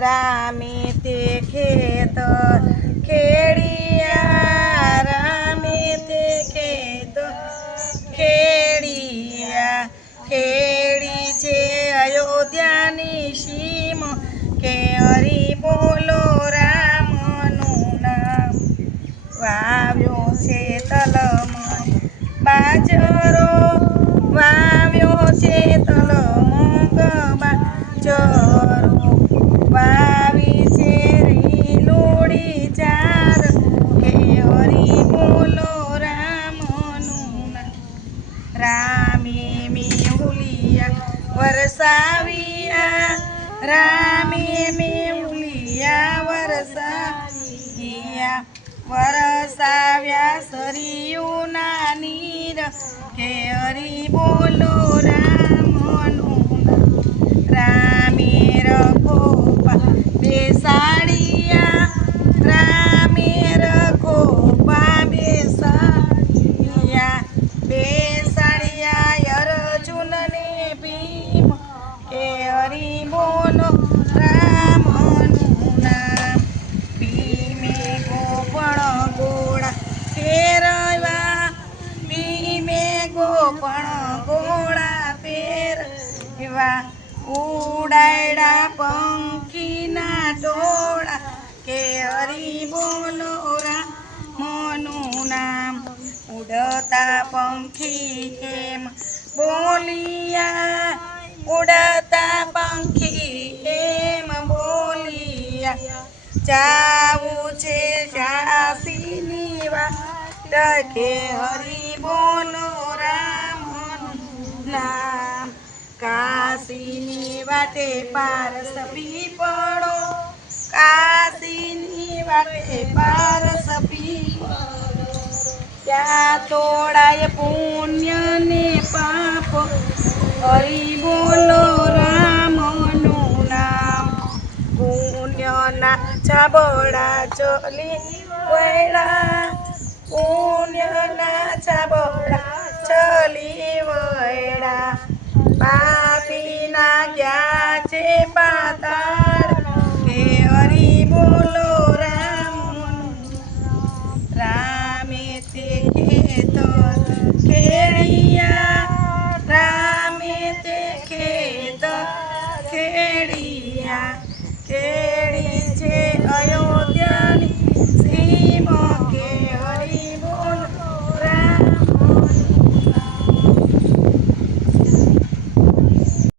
રામે તે ખેત ખેડિયા, રામે તે ખેત ખેડિયા. ખેડી છે અયોધ્યાની સીમ, કે હરી બોલો રામનું નામ. વાવ્યો છે તલમાં બાજરો, વાવ્યો છે તલમાં બાજરો. વાવી છે રીલોડી ચાર, કે હરી બોલો રામનું નામ. રામે મેહુલિયા વરસાવ્યા, રામે મેહુલિયા વરસાવ્યા. વરસાવ્યા સરિયુના નીર, કે હરી બોલો રામનું નામ. રામે રઘોપા બેસાડ્યા, રામે રઘોપા બેસાડ્યા. બેસાડ્યા અર્જુનને ભીમ, કે હરી બોલો રામનું નામ. ભીમે ગોપણ ગોળા ફેરવા, ભીમે ગોપણ ગોળા ફેરવા. ઉડાયડા પંખીના ટોળા, કે હરી બોલો રામનું નામ. ઉડતા પંખી એમ બોલિયા, ઉડતા પંખી એમ બોલિયા. જાવું છે ઝાંસીની વાટ, કે હરી બોલો રામનું નામ. કાશીની વાટે પારસ પીપળો, કાશીની વાટે પારસ પીપળો. ત્યાં તોડાય પુણ્ય ને પાપ, હરી બોલો રામનું નામ. પુણ્યના છાબડા ચલી વળ્યા, પુણ્યના છાબડા ચલી વળ્યા. પાપીના ગયા છે પાતાળ, કે હરી બોલો રામનું. રામે તે ખેત ખેડિયા, રામે તે ખેત ખેડિયા.